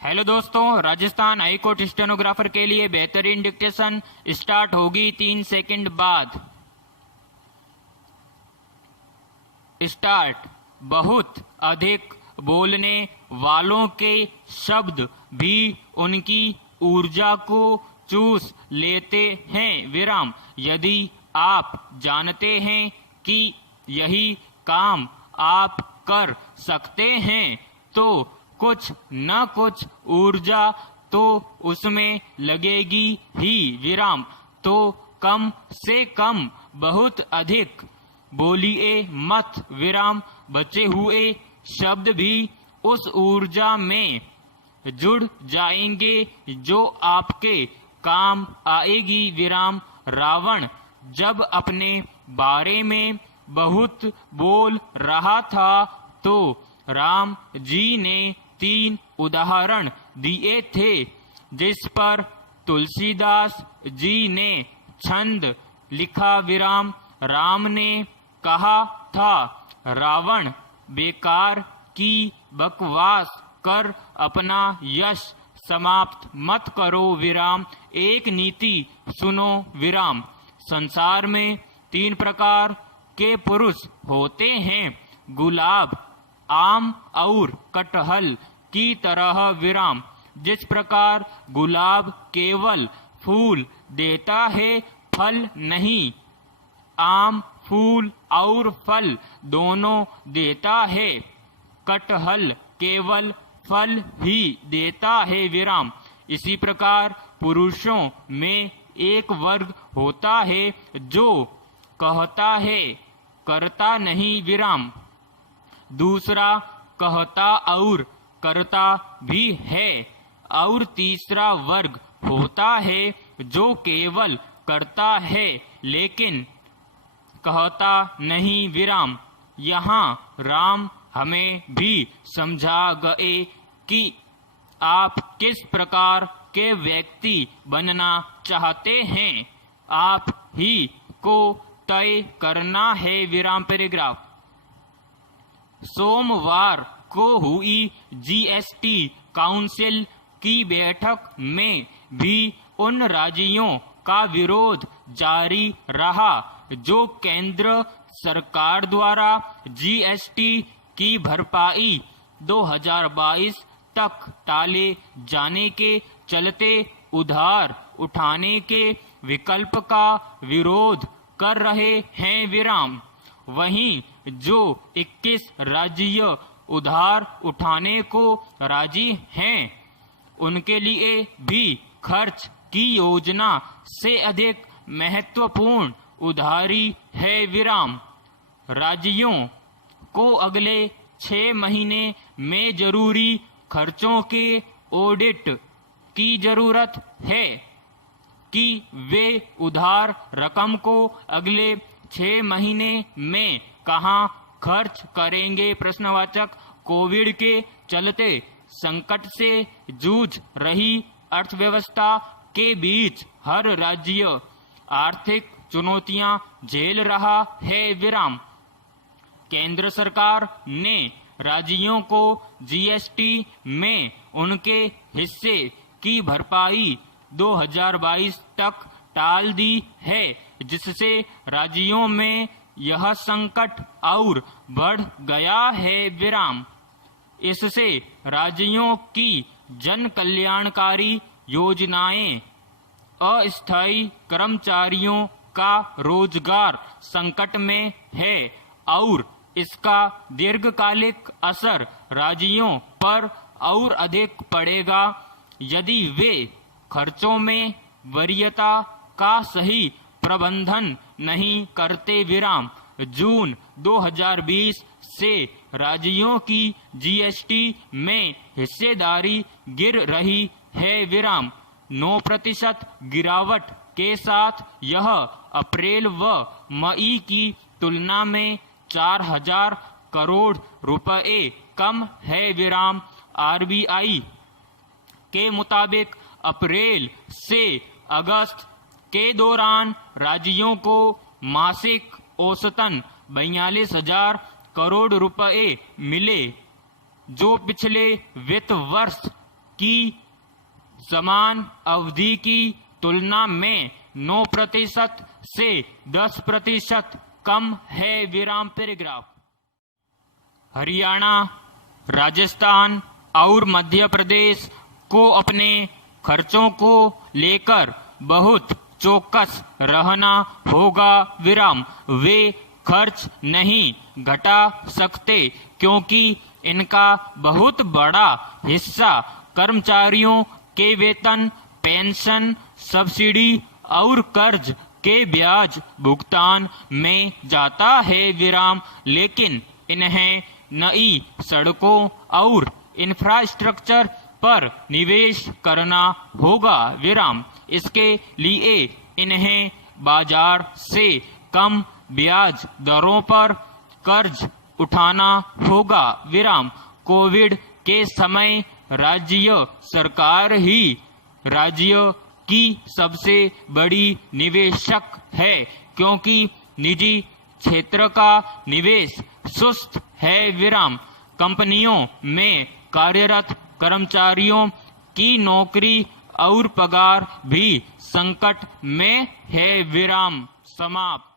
Hello दोस्तों, Rajasthan high court stenographer के लिए बेहतरीन डिक्टेशन स्टार्ट होगी 3 सेकंड बाद। स्टार्ट। बहुत अधिक बोलने वालों के शब्द भी उनकी ऊर्जा को चूस लेते हैं। विराम। यदि आप जानते हैं कि यही काम आप कर सकते हैं तो कुछ न कुछ ऊर्जा तो उसमें लगेगी ही। विराम। तो कम से कम बहुत अधिक बोलिए मत। विराम। बचे हुए शब्द भी उस ऊर्जा में जुड़ जाएंगे जो आपके काम आएगी। विराम। रावण जब अपने बारे में बहुत बोल रहा था तो राम जी ने 3 उदाहरण दिए थे जिस पर तुलसीदास जी ने छंद लिखा। विराम। राम ने कहा था, रावण बेकार की बकवास कर अपना यश समाप्त मत करो। विराम। एक नीति सुनो। विराम। संसार में 3 प्रकार के पुरुष होते हैं, गुलाब, आम और कटहल की तरह। विराम। जिस प्रकार गुलाब केवल फूल देता है, फल नहीं, आम फूल और फल दोनों देता है, कटहल केवल फल ही देता है। विराम। इसी प्रकार पुरुषों में एक वर्ग होता है जो कहता है, करता नहीं। विराम। दूसरा कहता और करता भी है, और तीसरा वर्ग होता है जो केवल करता है लेकिन कहता नहीं। विराम। यहाँ राम हमें भी समझा गए कि आप किस प्रकार के व्यक्ति बनना चाहते हैं, आप ही को तय करना है। विराम। पैराग्राफ। सोमवार को हुई जीएसटी काउंसिल की बैठक में भी उन राज्यों का विरोध जारी रहा जो केंद्र सरकार द्वारा जीएसटी की भरपाई 2022 तक टाले जाने के चलते उधार उठाने के विकल्प का विरोध कर रहे हैं। विराम। वहीं जो 21 राज्य उधार उठाने को राजी हैं, उनके लिए भी खर्च की योजना से अधिक महत्वपूर्ण उधारी है। विराम। राज्यों को अगले 6 महीने में जरूरी खर्चों के ऑडिट की जरूरत है कि वे उधार रकम को अगले 6 महीने में कहां खर्च करेंगे। प्रश्नवाचक। कोविड के चलते संकट से जूझ रही अर्थव्यवस्था के बीच हर राज्य आर्थिक चुनौतियां झेल रहा है। विराम। केंद्र सरकार ने राज्यों को जीएसटी में उनके हिस्से की भरपाई 2022 तक टाल दी है, जिससे राज्यों में यह संकट और बढ़ गया है। विराम। इससे राज्यों की जन कल्याणकारी योजनाएं, अस्थायी कर्मचारियों का रोजगार संकट में है और इसका दीर्घकालिक असर राज्यों पर और अधिक पड़ेगा यदि वे खर्चों में वरीयता का सही प्रबंधन नहीं करते। विराम। जून 2020 से राज्यों की जीएसटी में हिस्सेदारी गिर रही है। विराम। 9% गिरावट के साथ यह अप्रैल व मई की तुलना में 4000 करोड़ रुपए कम है। विराम। आरबीआई के मुताबिक अप्रैल से अगस्त के दौरान राज्यों को मासिक औसतन 42,000 करोड़ रुपए मिले, जो पिछले वित्त वर्ष की समान अवधि की तुलना में 9% से 10% कम है। विराम पैराग्राफ। हरियाणा, राजस्थान और मध्य प्रदेश को अपने खर्चों को लेकर बहुत चौकस रहना होगा। विराम। वे खर्च नहीं घटा सकते क्योंकि इनका बहुत बड़ा हिस्सा कर्मचारियों के वेतन, पेंशन, सब्सिडी और कर्ज के ब्याज भुगतान में जाता है। विराम। लेकिन इन्हें नई सड़कों और इंफ्रास्ट्रक्चर पर निवेश करना होगा। विराम। इसके लिए इन्हें बाजार से कम ब्याज दरों पर कर्ज उठाना होगा। विराम। कोविड के समय राज्य सरकार ही राज्य की सबसे बड़ी निवेशक है क्योंकि निजी क्षेत्र का निवेश सुस्त है। विराम। कंपनियों में कार्यरत कर्मचारियों की नौकरी और पगार भी संकट में है। विराम समाप्त।